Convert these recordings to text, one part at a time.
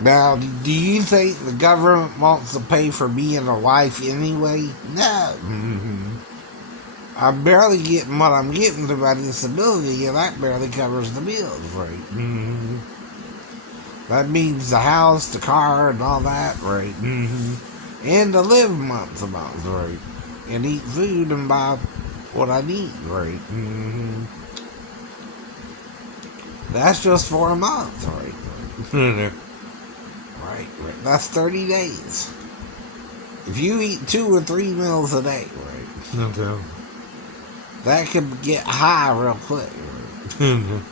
Now, do you think the government wants to pay for being a wife anyway? No. I'm barely getting what I'm getting through my disability, and that barely covers the bills, right? That means the house, the car, and all that, right? And to live month to month, right? And eat food and buy what I need, right? That's just for a month, right? Right. That's 30 days. If you eat 2 or 3 meals a day, right? Okay. That could get high real quick, right?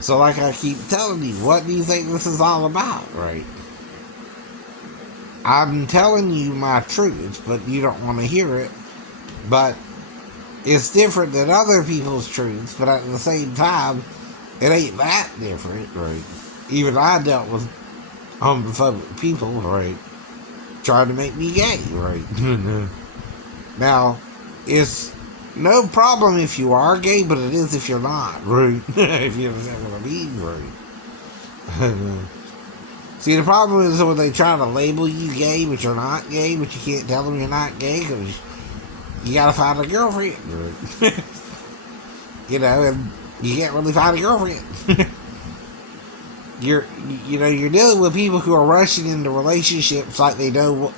So, like I keep telling you, what do you think this is all about, right? I'm telling you my truth, but you don't want to hear it. But it's different than other people's truths, but at the same time, it ain't that different, right? Even I dealt with homophobic people, right? Trying to make me gay, right? Now, it's no problem if you are gay, but it is if you're not, right? If you understand what I mean, right? See, the problem is when they try to label you gay, but you're not gay, but you can't tell them you're not gay because you gotta find a girlfriend, right? And you can't really find a girlfriend. you're dealing with people who are rushing into relationships like they know,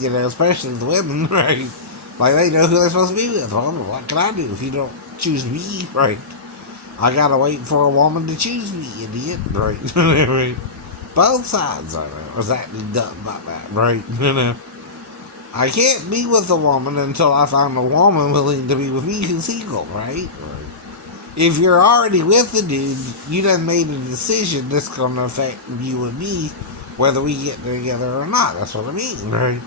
especially the women, right? Like they know who they're supposed to be with. Well, what can I do if you don't choose me, right? I gotta wait for a woman to choose me, idiot, right? Right? Both sides are acting dumb about that, right? I can't be with a woman until I find a woman willing to be with me who's single, right? If you're already with the dude, you done made a decision that's going to affect you and me, whether we get together or not. That's what I mean, right?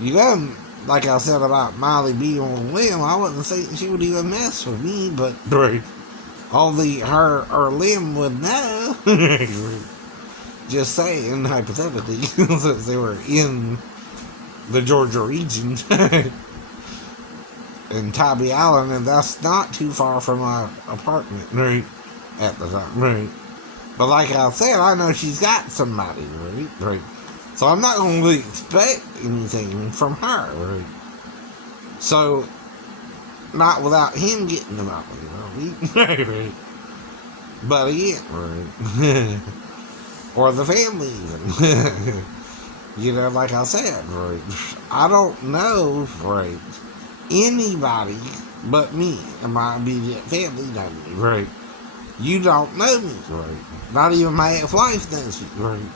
You done, like I said about Miley being on Lim, I wouldn't say she would even mess with me, but right. Only her or Lim would know. Just saying, hypothetically, since they were in the Georgia region. In Tybee Island, and that's not too far from my apartment, right? At the time, right? But like I said, I know she's got somebody, right? So I'm not going to expect anything from her, right? So, not without him getting about me, right? But again, right? Or the family, even. Like I said, right? I don't know, right? Anybody but me and my immediate family know me, right? You don't know me, right? Not even my ex-wife knows me, right?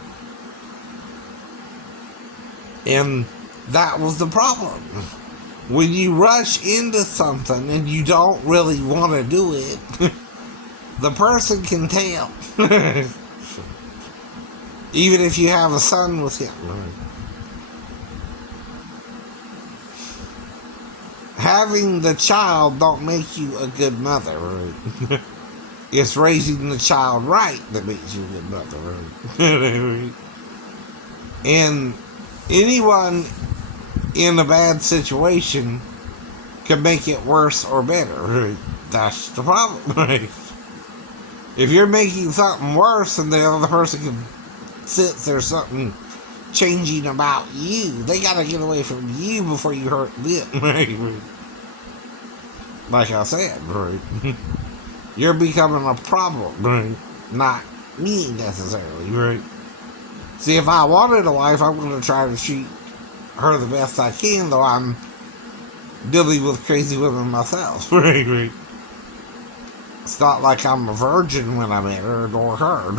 And that was the problem. When you rush into something and you don't really want to do it, the person can tell. Even if you have a son with him, right? Having the child don't make you a good mother, right? It's raising the child right that makes you a good mother, right? And anyone in a bad situation can make it worse or better, right? That's the problem, right? If you're making something worse and the other person can sense there's something changing about you, they gotta get away from you before you hurt them, right? Like I said, right? You're becoming a problem, right? Not me necessarily, right? See, if I wanted a wife, I'm going to try to treat her the best I can, though I'm dealing with crazy women myself, right? It's not like I'm a virgin when I met her, nor her.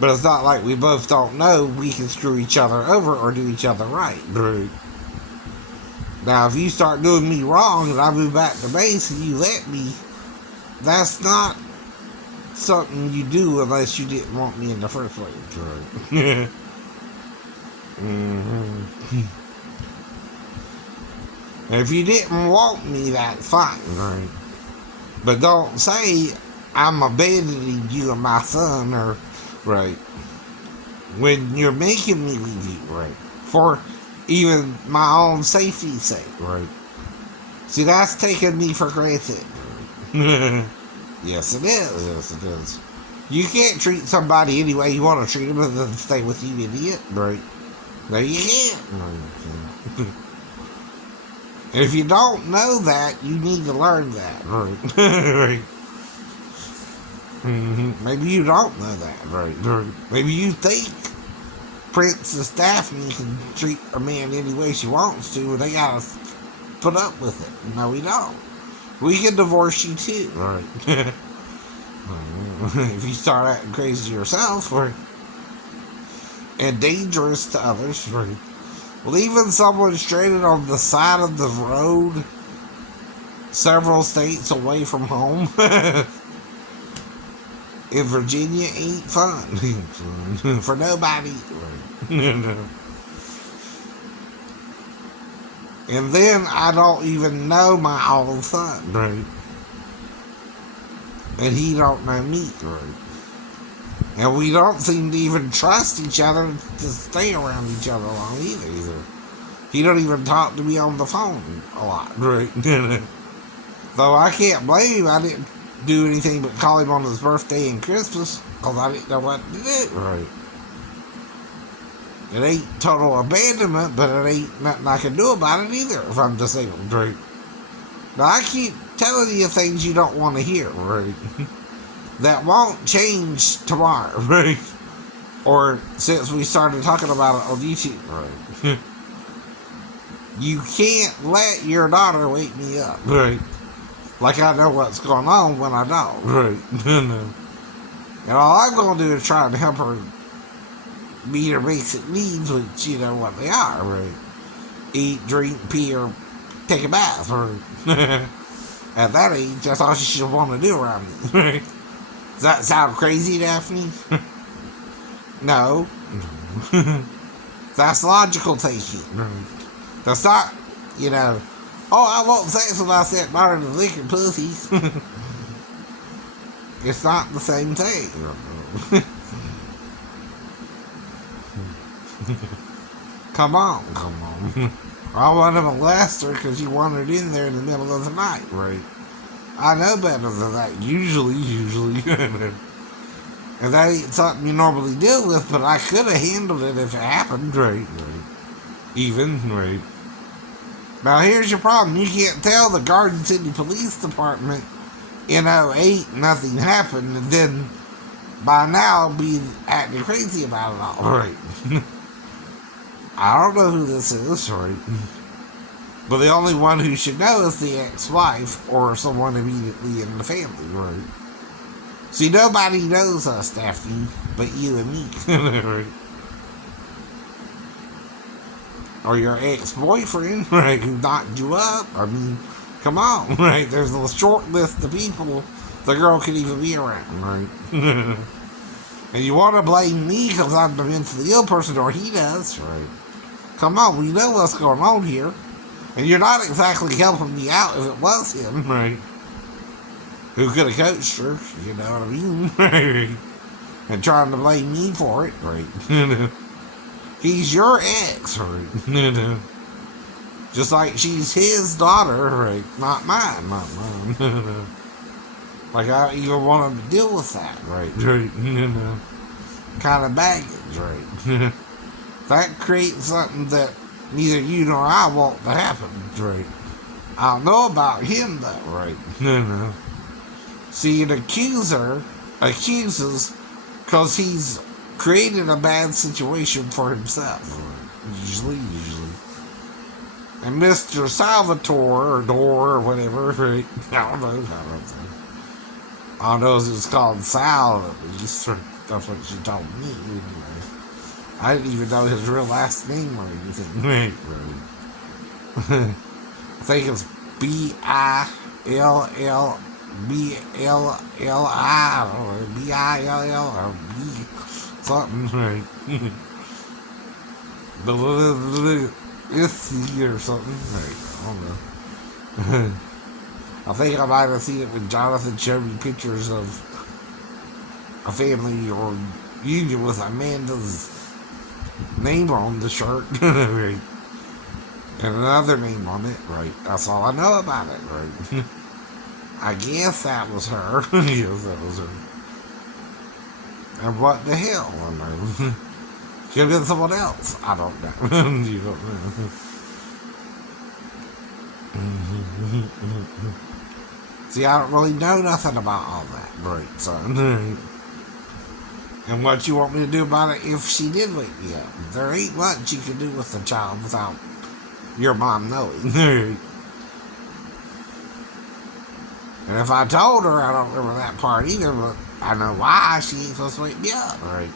But it's not like we both don't know we can screw each other over or do each other right. Now, if you start doing me wrong and I move back to base and you let me, that's not something you do unless you didn't want me in the first place. Right? If you didn't want me, that's fine. Right? But don't say I'm abandoning you and my son, or right, when you're making me leave you, right, for even my own safety's sake, right? See, that's taking me for granted. Yes, it is. You can't treat somebody any way you want to treat them and then stay with you, idiot. Right? No, you can't. No, you can't. And if you don't know that, you need to learn that. Right? Right. Maybe you don't know that. Right? Maybe you think Princess Daphne can treat a man any way she wants to, and they gotta put up with it. No, we don't. We can divorce you too. Right? If you start acting crazy yourself, right? And dangerous to others, right? Leaving someone stranded on the side of the road several states away from home in Virginia ain't fun. For nobody. And then I don't even know my own son, right? And he don't know me, right? And we don't seem to even trust each other to stay around each other long either. He don't even talk to me on the phone a lot, right? Though I can't blame him. I didn't do anything but call him on his birthday and Christmas because I didn't know what to do, right? It ain't total abandonment, but it ain't nothing I can do about it either if I'm disabled, right? Now I keep telling you things you don't want to hear, right? That won't change tomorrow, right? Or since we started talking about it on YouTube, right? You can't let your daughter wake me up, right? Like I know what's going on when I don't, right? And all I'm going to do is try to help her meet her basic needs, which you know what they are, right? Eat, drink, pee, or take a bath, right? At that age, that's all she should want to do around me, right? Does that sound crazy, Daphne? No. That's logical thinking. That's not, you know, oh, I want sex with my stepdaughter to lick her pussy. It's not the same thing. Come on. I want to molest her because you wandered in there in the middle of the night, right? I know better than that, usually. And that ain't something you normally deal with, but I could have handled it if it happened, right? Right. Now here's your problem. You can't tell the Garden City Police Department in '08 nothing happened, and then by now be acting crazy about it all, right? I don't know who this is, right? But the only one who should know is the ex-wife or someone immediately in the family, right? See, nobody knows us, Daphne, but you and me. Right? Or your ex-boyfriend, right, who knocked you up. I mean, come on, right? There's a short list of people the girl could even be around, right? And you want to blame me because I'm the mentally ill person, or he does, right? Come on, we know what's going on here. And you're not exactly helping me out if it was him, right? Who could have coached her, you know what I mean? Right? And trying to blame me for it, right? He's your ex, right? Just like she's his daughter, right? Not mine. Like I don't even want him to deal with that, right? Kind of baggage, right? That creates something that neither you nor I want to happen, right? I don't know about him, though, right? See, an accuser accuses because he's created a bad situation for himself, right? Usually. And Mr. Salvatore, or Door, or whatever, right? I don't know. All I know is it's called Sal, at least. That's what she told me, anyway. I didn't even know his real last name or anything. Right. I think it's Bill Billi, or Bill, or B something, right? Or something, right? I don't know. I think I might have seen it when Jonathan showed me pictures of a family or union with Amanda's name on the shirt, right? And another name on it, right? That's all I know about it, right? I guess that was her. Yes, that was her. And what the hell? I know. Could have been someone else. I don't know. You don't know. See, I don't really know nothing about all that, right, son? And what you want me to do about it if she did wake me up? There ain't much you can do with the child without your mom knowing. And if I told her, I don't remember that part either, but I know why she ain't supposed to wake me up, right?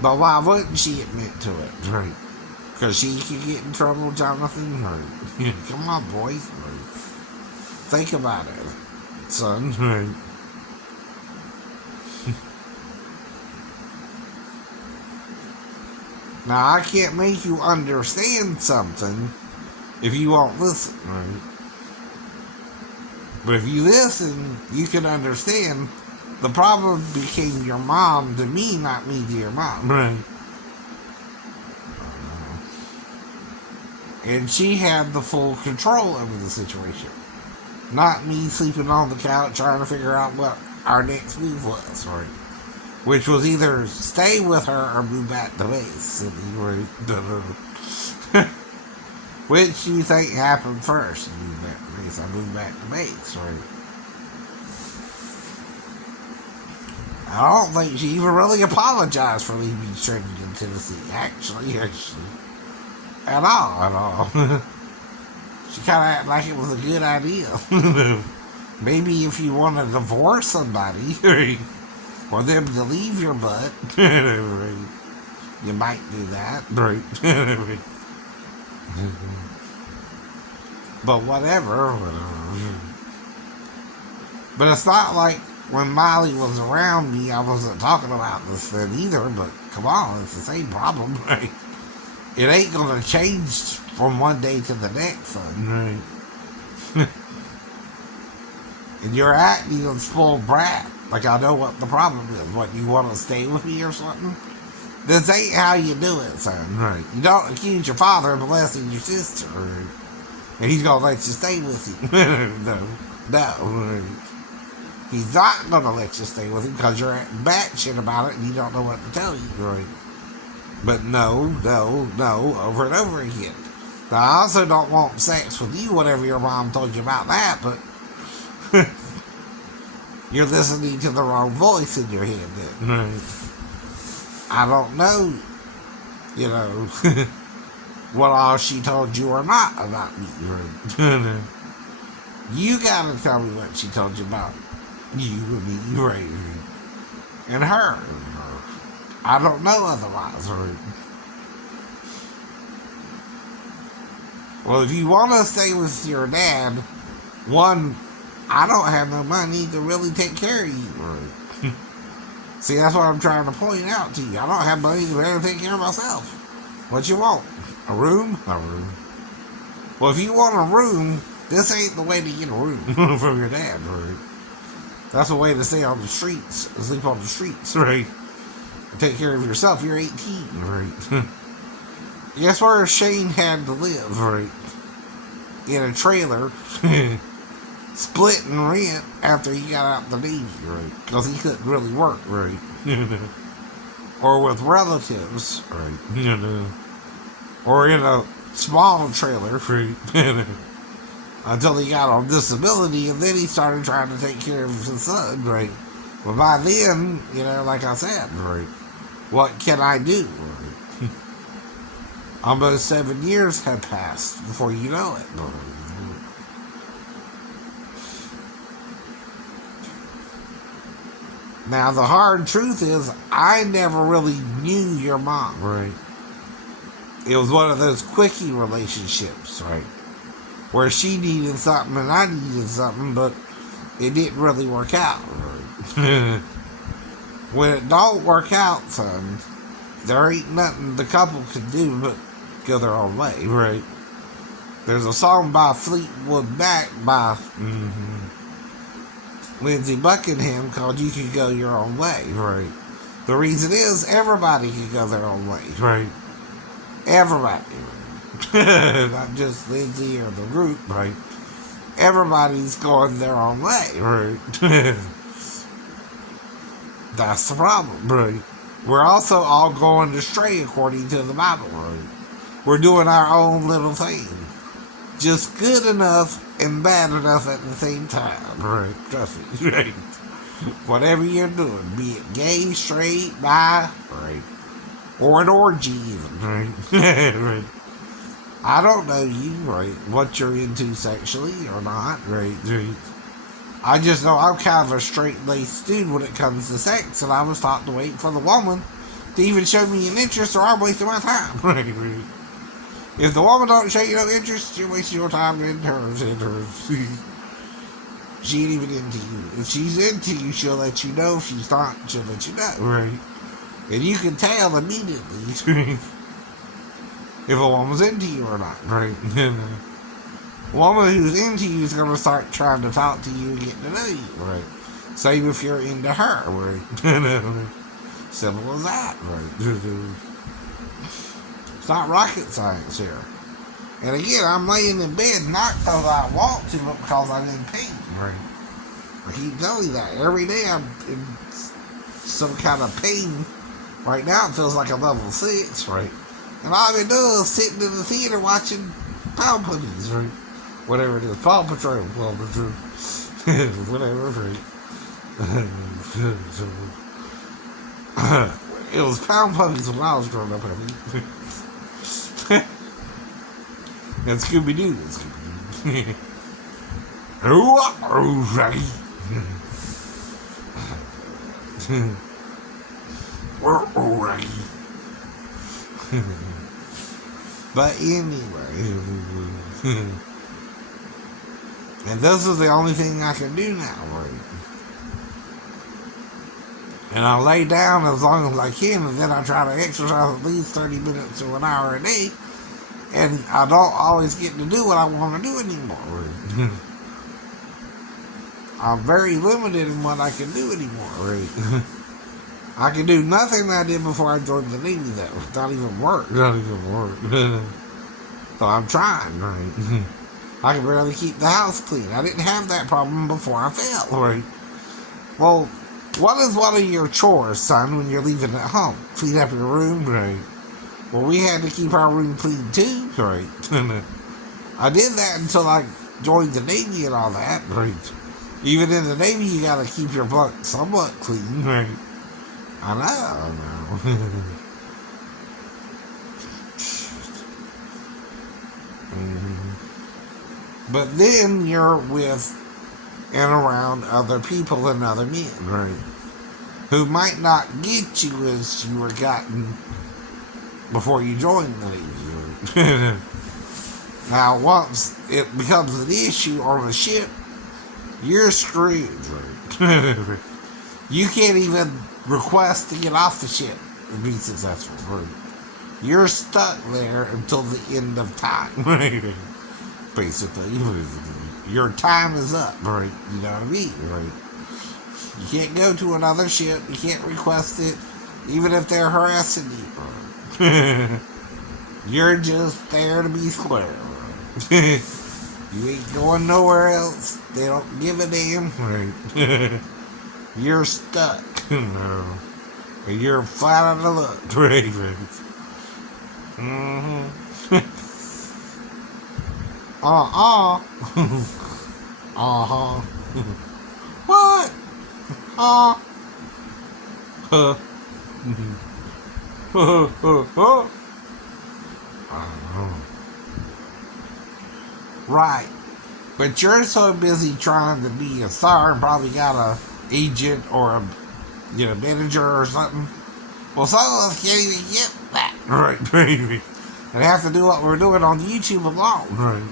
But why wouldn't she admit to it, right? Because she could get in trouble, Jonathan, right? Come on, boys, right? Think about it, son, right? Now, I can't make you understand something if you won't listen, right? But if you listen, you can understand the problem became your mom to me, not me to your mom, right? And she had the full control over the situation. Not me sleeping on the couch trying to figure out what our next move was, right? Which was either stay with her or move back to base. Right? Which you think happened first? Move back to base. I moved back to base, right? I don't think she even really apologized for leaving me stranded in Tennessee. Actually. At all. She kind of acted like it was a good idea. Maybe if you want to divorce somebody, or them to leave your butt, you might do that. But whatever. But it's not like when Molly was around me, I wasn't talking about this then either, but come on, it's the same problem, right? It ain't gonna change from one day to the next, son. Right. And you're acting a spoiled brat. Like, I know what the problem is. What, you want to stay with me or something? This ain't how you do it, son. Right. You don't accuse your father of molesting your sister. Right? And he's gonna let you stay with him. No. Right. He's not gonna let you stay with him because you're batshit about it and you don't know what to tell you. Right. But no, over and over again. Now, I also don't want sex with you, whatever your mom told you about that, but you're listening to the wrong voice in your head then. Right. I don't know, what all she told you or not about me. Right. You gotta tell me what she told you about you and me, right? And her. I don't know otherwise, right? Well, if you want to stay with your dad, one, I don't have no money to really take care of you, right? See, that's what I'm trying to point out to you. I don't have money to really take care of myself. What you want? A room? A room. Well, if you want a room, this ain't the way to get a room from your dad, right? That's a way to stay on the streets, sleep on the streets, right? Take care of yourself. You're 18, right? Guess where Shane had to live, right? In a trailer, splitting rent after he got out the Navy, right? Because he couldn't really work, right? Or with relatives, right? Or in a small trailer, right? Until he got on disability, and then he started trying to take care of his son, right? But by then, like I said, right? What can I do? Right? Almost 7 years had passed before you know it. Now, the hard truth is, I never really knew your mom, right? It was one of those quickie relationships, right? Where she needed something and I needed something, but it didn't really work out, right? When it don't work out, son, there ain't nothing the couple can do but go their own way, right? There's a song by Fleetwood Mac by Lindsey Buckingham called You Can Go Your Own Way, right? The reason is everybody can go their own way, right? Everybody. Not just Lindsay or the group, right? Everybody's going their own way, right? That's the problem, right? We're also all going astray according to the Bible, right? We're doing our own little thing. Just good enough and bad enough at the same time, right? Trust me, right? Whatever you're doing, be it gay, straight, bi, right? Or an orgy, even, right? Right. I don't know you, right? What you're into sexually or not, right? Right. I just know I'm kind of a straight-laced dude when it comes to sex, and I was taught to wait for the woman to even show me an interest, or I'm wasting my time. Right, right. If the woman don't show you no interest, you're wasting your time in hers. She ain't even into you. If she's into you, she'll let you know. If she's not, she'll let you know. Right. And you can tell immediately if a woman's into you or not. Right. A woman who's into you is going to start trying to talk to you and get to know you. Right. Same if you're into her. Right. Simple as that. Right. It's not rocket science here. And again, I'm laying in bed not because I want to, but because I'm in pain. Right. I keep telling you that. Every day I'm in some kind of pain. Right now it feels like a level 6, right? And all I've been doing is sitting in the theater watching Pound Puppies, right? Whatever it is. Paw Patrol. Whatever, right? It was Pound Puppies when I was growing up, I mean. And Scooby-Doo. Oh, Raggy. Oh, Raggy. But anyway. And this is the only thing I can do now, right? And I lay down as long as I can, and then I try to exercise at least 30 minutes to an hour a day. And I don't always get to do what I want to do anymore. I'm very limited in what I can do anymore, right? I can do nothing that I did before I joined the Navy that was not even work. So I'm trying, right? I can barely keep the house clean. I didn't have that problem before I fell, right? Well, what is one of your chores, son, when you're leaving at home? Clean up your room, right? Well, we had to keep our room clean too, right? I did that until I joined the Navy and all that, right? Even in the Navy, you gotta keep your bunk somewhat clean, right? I know. But then you're with and around other people and other men, right? Who might not get you as you were gotten before you joined the Navy. Now, once it becomes an issue on the ship, you're screwed, right? You can't even request to get off the ship and be successful, right? You're stuck there until the end of time, right? Basically, your time is up, right? You know what I mean, right? You can't go to another ship. You can't request it, even if they're harassing you. Right? You're just there to be square. Right? You ain't going nowhere else. They don't give a damn. Right? You're stuck. You're flat out of luck. Right? Mm-hmm. Uh-huh. What? Right. But you're so busy trying to be a star and probably got a agent or a manager or something. Well, some of us can't even get that. Right, baby. And have to do what we're doing on YouTube alone. Right.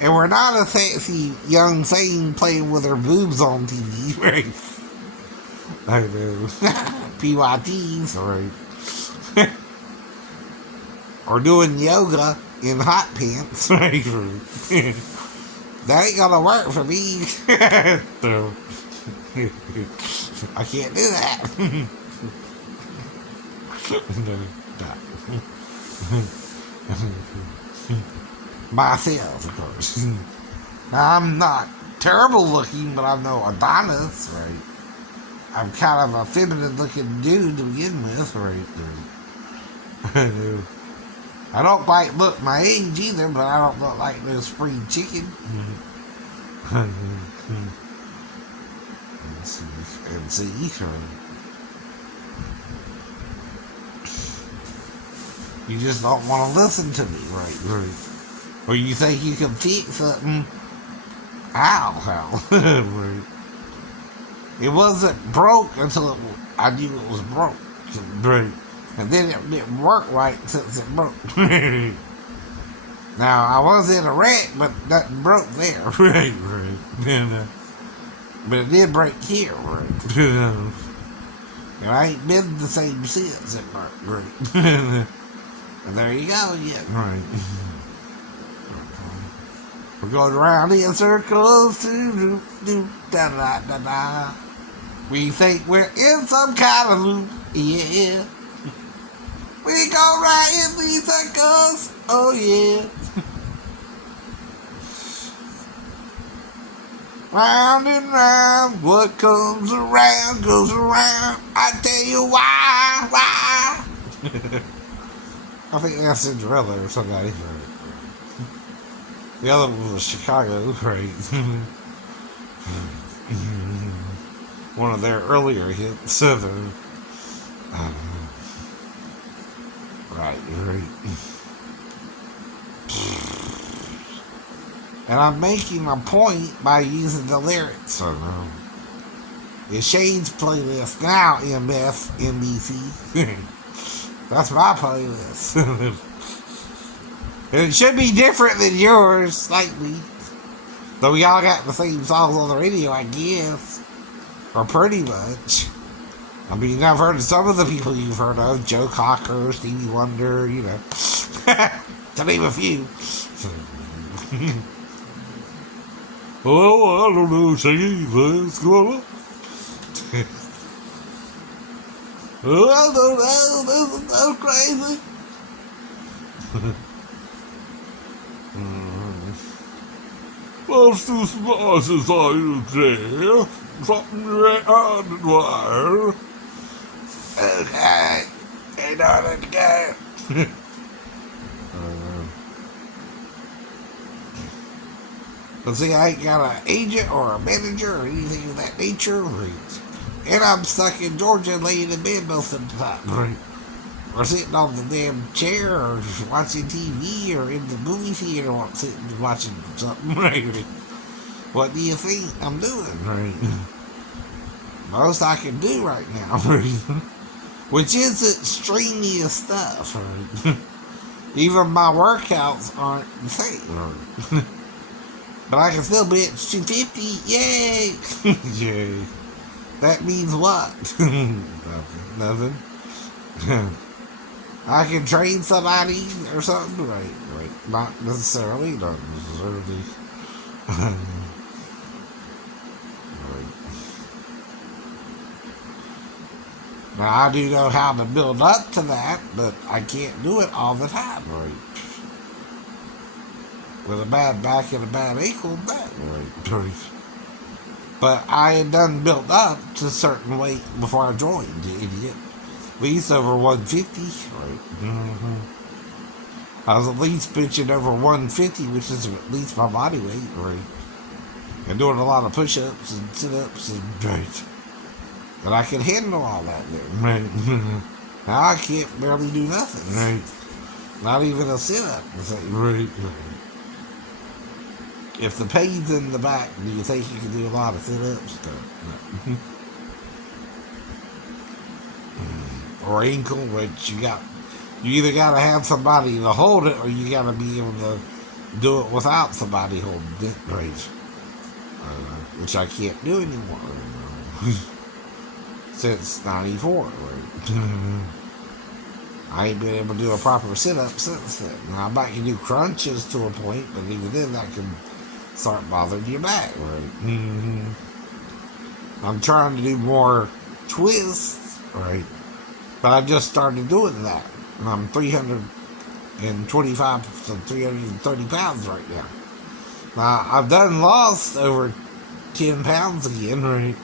And we're not a sexy young thing playing with her boobs on TV, right? I know. PYTs, right? Or doing yoga in hot pants, right? That ain't gonna work for me. So, I can't do that. Myself, of course. Now, I'm not terrible looking, but I'm no Adonis, right? I'm kind of a feminine looking dude to begin with, right? I don't quite look my age either, but I don't look like no spring chicken. and see, you just don't want to listen to me, right? Or you think you can fix something. How? Right. It wasn't broke until I knew it was broke. Right. And then it didn't work right since it broke. Now, I was in a wreck, but nothing broke there. Right. But it did break here. Right. And I ain't been the same since it broke. Right. And there you go. Yeah. Right. We're going around in circles. Do, do, da, da, da, da. We think we're in some kind of loop. Yeah. We go right in these circles. Oh, yeah. Round and round, what comes around goes around. I tell you why. I think that's Cinderella or somebody. The other one was Chicago, right? One of their earlier hits. Right. And I'm making a point by using the lyrics. It's Shane's playlist now, MF, NBC. That's my playlist. And it should be different than yours, slightly. Though we all got the same songs on the radio, I guess. Or pretty much. I mean, I've heard of some of the people you've heard of. Joe Cocker, Stevie Wonder, you know. To name a few. Oh, I don't know, Shane, let's go. Oh, I don't know, this is so crazy. Most two sponsors are you there? Something right on the wire. Okay. Ain't on it again. But see, I ain't got an agent or a manager or anything of that nature. Right? And I'm stuck in Georgia laying in bed most of the time. Right? Or sitting on the damn chair or watching TV or in the movie theater or sitting watching something. Right? What do you think I'm doing? Right? Most I can do right now. Right? Which isn't strenuous stuff. Right? Even my workouts aren't the same. Right? But I can still bench 250. Yay! Yay. That means what? Nothing. I can train somebody or something. Right. Not necessarily. Right. Now, I do know how to build up to that, but I can't do it all the time. Right. With a bad back and a bad ankle, right. But I had done built up to a certain weight before I joined, you idiot. At least over 150, right? I was at least benching over 150, which is at least my body weight, right? And doing a lot of push-ups and sit-ups, and right. And I can handle all that then, right? Now I can't barely do nothing, right? Not even a sit-up, right. If the pain's in the back, do you think you can do a lot of sit-ups? No. Or ankle, which you either gotta have somebody to hold it, or you gotta be able to do it without somebody holding it, right? Which I can't do anymore. Since 94, right? I ain't been able to do a proper sit-up since then. Now, I might can do crunches to a point, but even then that can start bothering your back, right? I'm trying to do more twists, right? But I just started doing that. And I'm 325 to 330 pounds right now. Now, I've lost over 10 pounds again, right?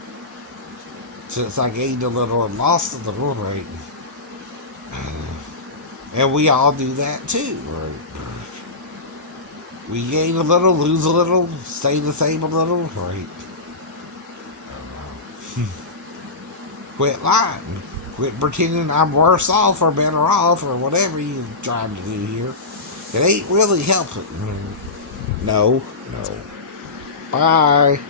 since I gained a little and lost a little, right? And we all do that too, right? We gain a little, lose a little, stay the same a little, right? Quit lying. Quit pretending I'm worse off or better off or whatever you're trying to do here. It ain't really helping. No, no. Bye.